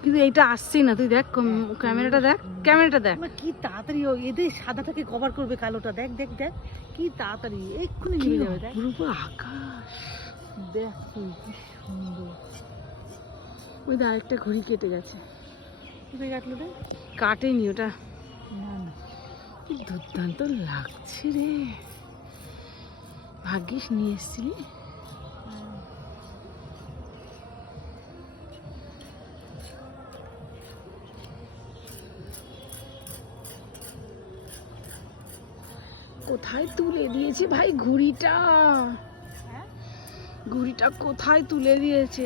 কিন্তু এইটা আসছেই না, তুই দেখ ক্যামেরাটা দেখ, ক্যামেরাটা দেখ কি তাড়াতাড়ি এদের সাদাটাকে কভার করবে কালোটা। দেখ দেখ দেখ কি তাড়াতাড়ি এক্ষুনি কি মিলে যাবে। দেখ অপরূপ আকাশ। দেখ তুই কি সুন্দর। ওই যে আরেকটা ঘড়ি কেটে গেছে। কোথায় কাটলো রে? কাটেনি ওটা। না না কি দুর্দান্ত লাগছে রে, ভাগ্যিস নিয়ে এসেছিলি। কোথায় তুলে দিয়েছে ভাই ঘুড়িটা, ঘুড়িটা কোথায় তুলে দিয়েছে।